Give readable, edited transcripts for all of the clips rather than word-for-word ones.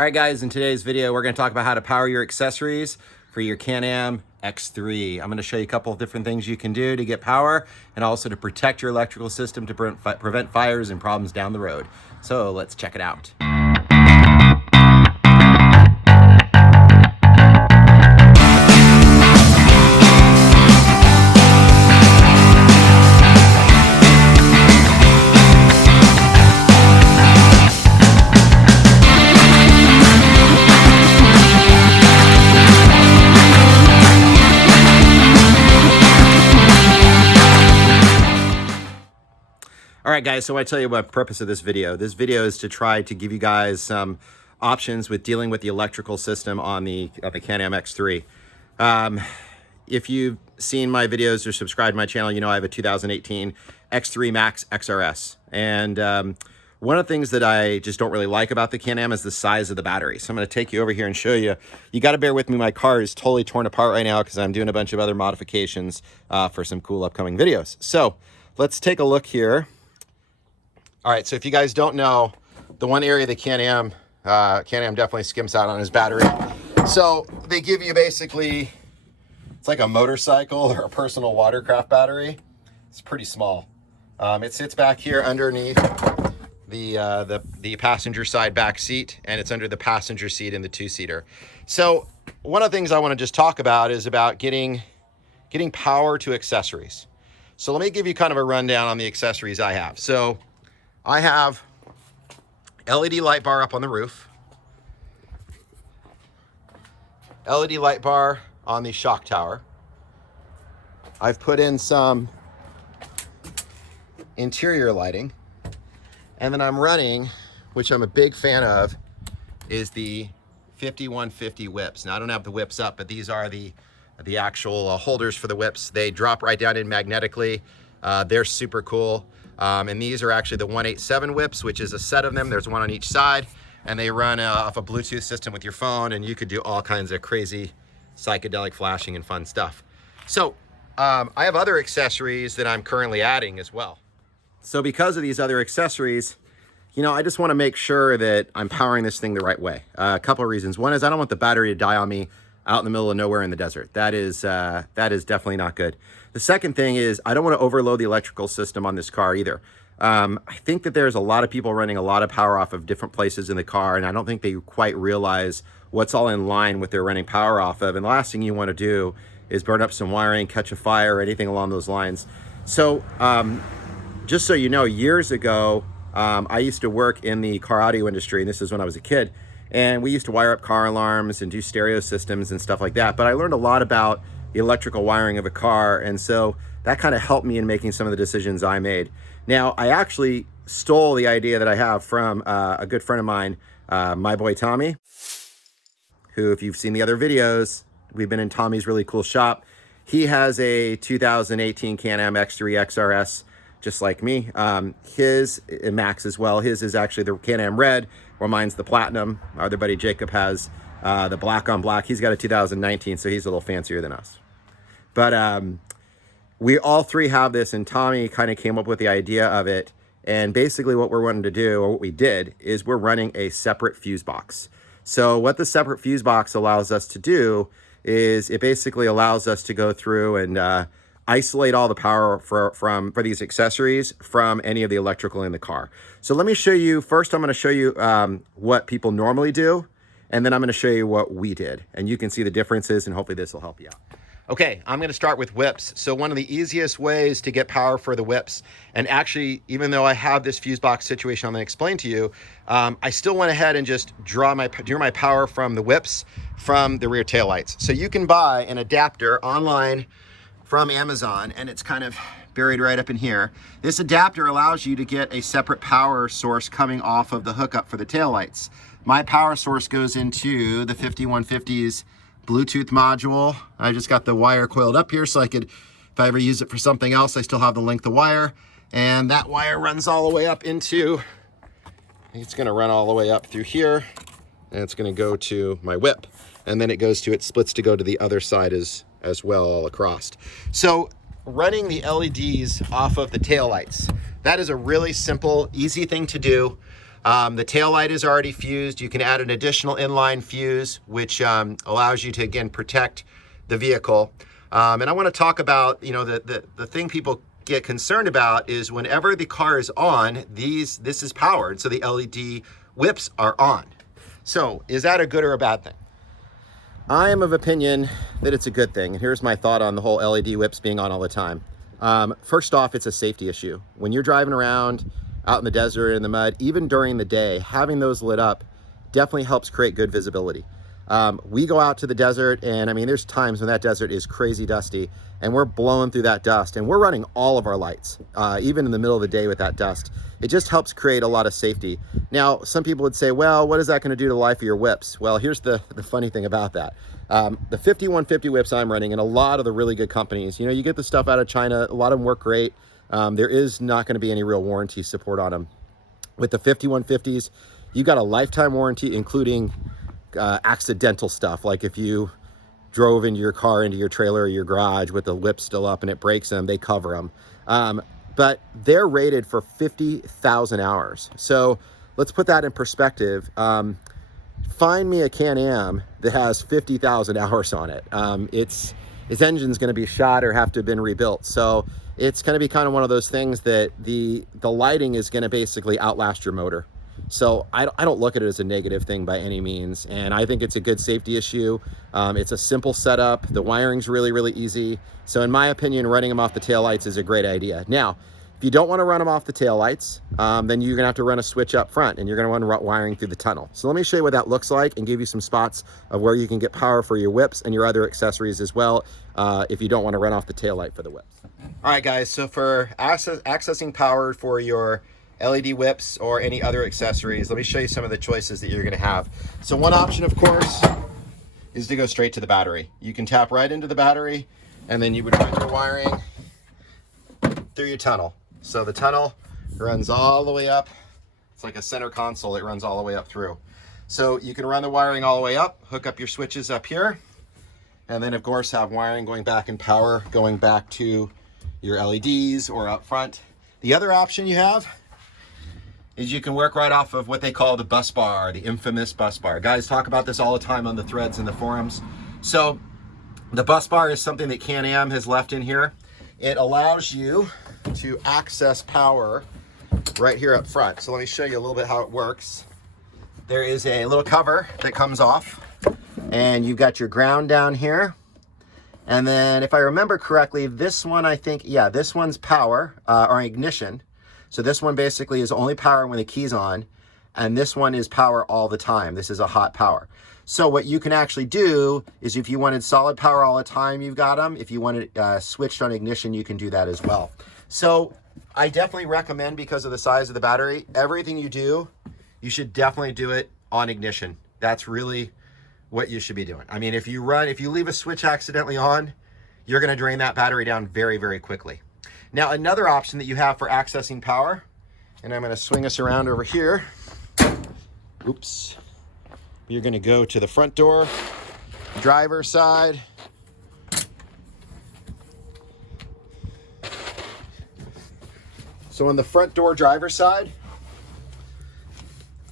All right, guys, in today's video, we're going to talk about how to power your accessories for your Can-Am X3. I'm going to show you a couple of different things you can do to get power and also to protect your electrical system to prevent fires and problems down the road. So let's check it out. All right, guys, so I tell you what the purpose of this video. This video is to try to give you guys some options with dealing with the electrical system on the Can-Am X3. If you've seen my videos or subscribed to my channel, you know I have a 2018 X3 Max XRS. And one of the things that I just don't really like about the Can-Am is the size of the battery. So I'm going to take you over here and show you. You got to bear with me. My car is totally torn apart right now because I'm doing a bunch of other modifications for some cool upcoming videos. So let's take a look here. All right, so if you guys don't know, the one area the Can-Am definitely skimps out on his battery. So they give you basically, it's like a motorcycle or a personal watercraft battery. It's pretty small. It sits back here underneath the passenger side back seat, and it's under the passenger seat in the two-seater. So one of the things I want to just talk about is about getting power to accessories. So let me give you kind of a rundown on the accessories I have. So I have LED light bar up on the roof, LED light bar on the shock tower. I've put in some interior lighting, and then I'm running, which I'm a big fan of, is the 5150 whips. Now I don't have the whips up, but these are the actual holders for the whips. They drop right down in magnetically. They're super cool. And these are actually the 187 whips, which is a set of them. There's one on each side, and they run off a Bluetooth system with your phone, and you could do all kinds of crazy psychedelic flashing and fun stuff. So I have other accessories that I'm currently adding as well. So because of these other accessories, you know, I just want to make sure that I'm powering this thing the right way. A couple of reasons. One is I don't want the battery to die on me out in the middle of nowhere in the desert. That is definitely not good. The second thing is I don't want to overload the electrical system on this car either. I think that there's a lot of people running a lot of power off of different places in the car, and I don't think they quite realize what's all in line with their running power off of. And the last thing you want to do is burn up some wiring, catch a fire, or anything along those lines. So just so you know, years ago, I used to work in the car audio industry, and this is when I was a kid. And we used to wire up car alarms and do stereo systems and stuff like that. But I learned a lot about the electrical wiring of a car. And so that kind of helped me in making some of the decisions I made. Now, I actually stole the idea that I have from a good friend of mine, my boy Tommy, who, if you've seen the other videos, we've been in Tommy's really cool shop. He has a 2018 Can-Am X3 XRS, just like me. His, Max as well, his is actually the Can-Am Red, while mine's the Platinum. Our other buddy Jacob has the black on black. He's got a 2019, so he's a little fancier than us. But we all three have this, and Tommy kind of came up with the idea of it. And basically what we're wanting to do, or what we did, is we're running a separate fuse box. So what the separate fuse box allows us to do is it basically allows us to go through and isolate all the power for these accessories from any of the electrical in the car. So let me show you, first I'm going to show you what people normally do, and then I'm going to show you what we did. And you can see the differences, and hopefully this will help you out. Okay, I'm going to start with whips. So one of the easiest ways to get power for the whips, and actually, even though I have this fuse box situation I'm going to explain to you, I still went ahead and just drew my power from the whips from the rear taillights. So you can buy an adapter online from Amazon, and it's kind of buried right up in here. This adapter allows you to get a separate power source coming off of the hookup for the taillights. My power source goes into the 5150's Bluetooth module. I just got the wire coiled up here so I could, if I ever use it for something else, I still have the length of wire. And that wire runs all the way up into, it's gonna run all the way up through here, and it's gonna go to my whip. And then it splits to go to the other side as well, all across. So running the LEDs off of the taillights, that is a really simple, easy thing to do. The tail light is already fused. You can add an additional inline fuse, which allows you to, again, protect the vehicle. And I want to talk about, you know, the thing people get concerned about is whenever the car is on, this is powered, so the LED whips are on. So is that a good or a bad thing? I am of opinion that it's a good thing. And here's my thought on the whole LED whips being on all the time. First off, it's a safety issue. When you're driving around out in the desert, in the mud, even during the day, having those lit up definitely helps create good visibility. We go out to the desert, and I mean, there's times when that desert is crazy dusty and we're blowing through that dust and we're running all of our lights, even in the middle of the day with that dust. It just helps create a lot of safety. Now, some people would say, well, what is that going to do to the life of your whips? Well, here's the funny thing about that. The 5150 whips I'm running, and a lot of the really good companies, you know, you get the stuff out of China, a lot of them work great. There is not going to be any real warranty support on them. With the 5150s, you got a lifetime warranty, including accidental stuff, like if you drove into your car into your trailer or your garage with the whip still up and it breaks them, they cover them. But they're rated for 50,000 hours. So let's put that in perspective. Find me a Can-Am that has 50,000 hours on it. Its engine's going to be shot or have to have been rebuilt. So it's going to be kind of one of those things that the lighting is going to basically outlast your motor. So I don't look at it as a negative thing by any means. And I think it's a good safety issue. It's a simple setup. The wiring's really, really easy. So in my opinion, running them off the taillights is a great idea. Now, if you don't want to run them off the taillights, then you're going to have to run a switch up front and you're going to run wiring through the tunnel. So let me show you what that looks like and give you some spots of where you can get power for your whips and your other accessories as well, if you don't want to run off the taillight for the whips. All right, guys, so for accessing power for your LED whips or any other accessories, let me show you some of the choices that you're going to have. So one option, of course, is to go straight to the battery. You can tap right into the battery and then you would run your wiring through your tunnel. So the tunnel runs all the way up. It's like a center console. It runs all the way up through. So you can run the wiring all the way up, hook up your switches up here, and then of course have wiring going back in power, going back to your LEDs or up front. The other option you have is you can work right off of what they call the bus bar, the infamous bus bar. Guys talk about this all the time on the threads and the forums. So the bus bar is something that Can-Am has left in here. It allows you to access power right here up front. So let me show you a little bit how it works. There is a little cover that comes off and you've got your ground down here. And then if I remember correctly, this one, I think, yeah, this one's power or ignition. So this one basically is only power when the key's on, and this one is power all the time. This is a hot power. So what you can actually do is if you wanted solid power all the time, you've got them. If you wanted switched on ignition, you can do that as well. So I definitely recommend, because of the size of the battery, everything you do, you should definitely do it on ignition. That's really what you should be doing. I mean, if you leave a switch accidentally on, you're going to drain that battery down very, very quickly. Now, another option that you have for accessing power, and I'm going to swing us around over here. Oops. You're going to go to the front door, driver's side. So on the front door driver's side,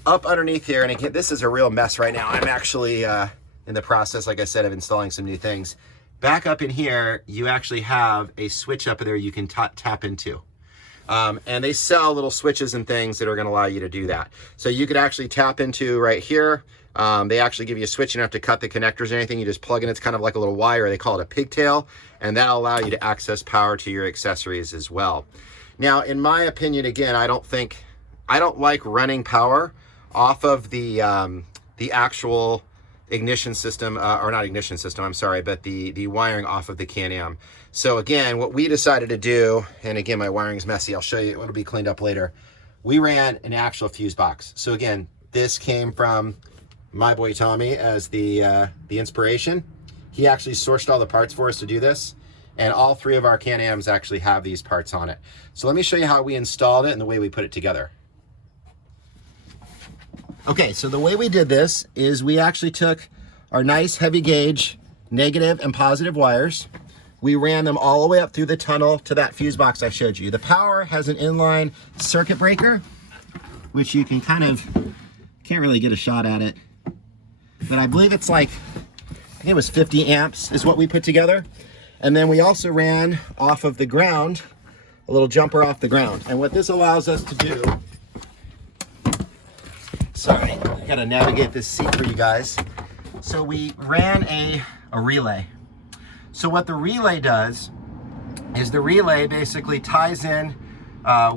up underneath here, and again, this is a real mess right now. I'm actually in the process, like I said, of installing some new things. Back up in here, you actually have a switch up there you can tap into. And they sell little switches and things that are gonna allow you to do that. So you could actually tap into right here. They actually give you a switch. You don't have to cut the connectors or anything. You just plug in. It's kind of like a little wire. They call it a pigtail. And that'll allow you to access power to your accessories as well. Now, in my opinion, again, I don't like running power off of the actual ignition system, or not ignition system, I'm sorry, but the wiring off of the Can-Am. So again, what we decided to do, and again, my wiring's messy, I'll show you, it'll be cleaned up later. We ran an actual fuse box. So again, this came from my boy Tommy as the inspiration. He actually sourced all the parts for us to do this, and all three of our Can-Ams actually have these parts on it. So let me show you how we installed it and the way we put it together. Okay, so the way we did this is we actually took our nice heavy gauge negative and positive wires. We ran them all the way up through the tunnel to that fuse box I showed you. The power has an inline circuit breaker. which you can kind of, can't really get a shot at it, but I believe it's like, I think it was 50 amps is what we put together. And then we also ran off of the ground, a little jumper off the ground. And what this allows us to do, sorry, I gotta navigate this seat for you guys. So we ran a relay. So what the relay does is the relay basically ties in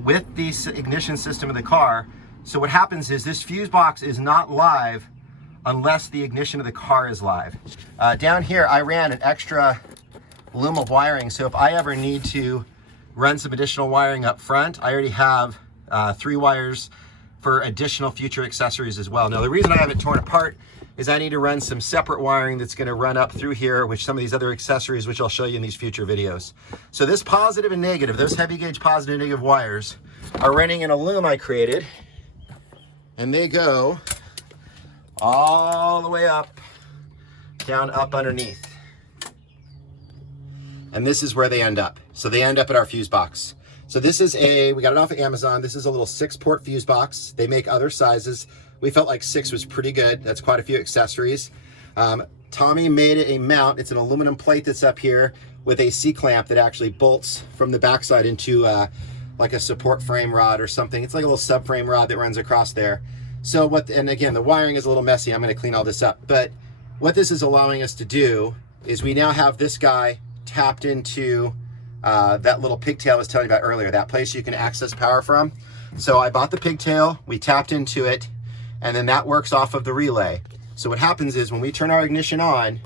with the ignition system of the car. So what happens is this fuse box is not live unless the ignition of the car is live. Down here, I ran an extra loom of wiring. So if I ever need to run some additional wiring up front, I already have 3 wires for additional future accessories as well. Now, the reason I have it torn apart is I need to run some separate wiring that's gonna run up through here with some of these other accessories, which I'll show you in these future videos. So this positive and negative, those heavy gauge positive and negative wires are running in a loom I created, and they go all the way up, down, up underneath. And this is where they end up. So they end up at our fuse box. So this is we got it off of Amazon. This is a little 6-port fuse box. They make other sizes. We felt like 6 was pretty good. That's quite a few accessories. Tommy made it a mount. It's an aluminum plate that's up here with a C-clamp that actually bolts from the backside into like a support frame rod or something. It's like a little subframe rod that runs across there. So and again, the wiring is a little messy. I'm gonna clean all this up. But what this is allowing us to do is we now have this guy tapped into that little pigtail I was telling you about earlier, that place you can access power from. So I bought the pigtail, we tapped into it, and then that works off of the relay. So what happens is when we turn our ignition on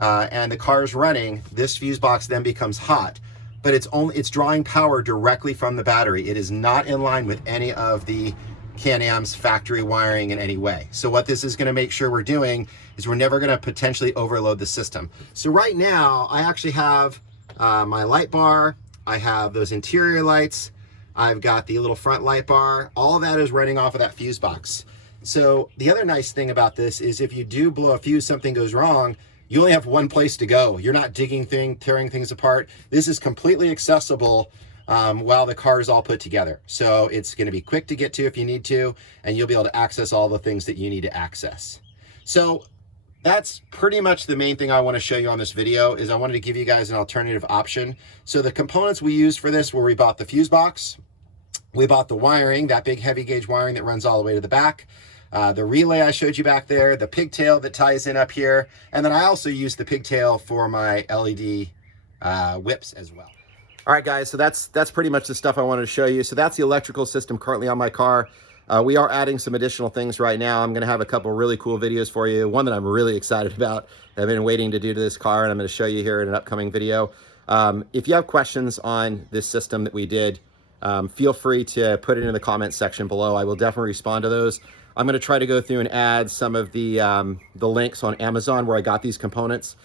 and the car is running, this fuse box then becomes hot, but it's drawing power directly from the battery. It is not in line with any of the Can-Am's factory wiring in any way. So what this is gonna make sure we're doing is we're never gonna potentially overload the system. So right now, I actually have my light bar, I have those interior lights, I've got the little front light bar, all of that is running off of that fuse box. So the other nice thing about this is if you do blow a fuse, something goes wrong, you only have one place to go. You're not digging tearing things apart. This is completely accessible while the car is all put together. So it's gonna be quick to get to if you need to, and you'll be able to access all the things that you need to access. So that's pretty much the main thing I wanna show you on this video, is I wanted to give you guys an alternative option. So the components we used for this were, we bought the fuse box, we bought the wiring, that big heavy gauge wiring that runs all the way to the back, the relay I showed you back there, the pigtail that ties in up here, and then I also used the pigtail for my LED whips as well. All right, guys, so that's pretty much the stuff I wanted to show you. So that's the electrical system currently on my car. We are adding some additional things right now. I'm gonna have a couple really cool videos for you. One that I'm really excited about that I've been waiting to do to this car, and I'm gonna show you here in an upcoming video. If you have questions on this system that we did, feel free to put it in the comments section below. I will definitely respond to those. I'm gonna try to go through and add some of the links on Amazon where I got these components.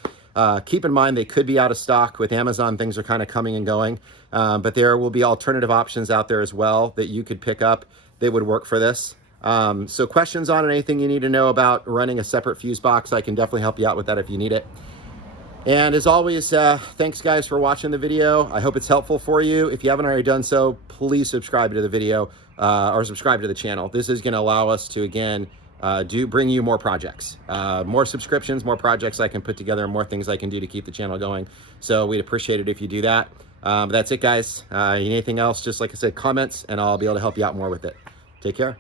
Keep in mind they could be out of stock. With Amazon, things are kind of coming and going, but there will be alternative options out there as well that you could pick up that would work for this. So questions on anything you need to know about running a separate fuse box, I can definitely help you out with that if you need it. And as always, thanks guys for watching the video. I hope it's helpful for you. If you haven't already done so, please subscribe to the video or subscribe to the channel. This is gonna allow us to, again, bring you more projects, more subscriptions, more projects I can put together, and more things I can do to keep the channel going. So we'd appreciate it if you do that. But that's it, guys. You need anything else, just like I said, comments, and I'll be able to help you out more with it. Take care.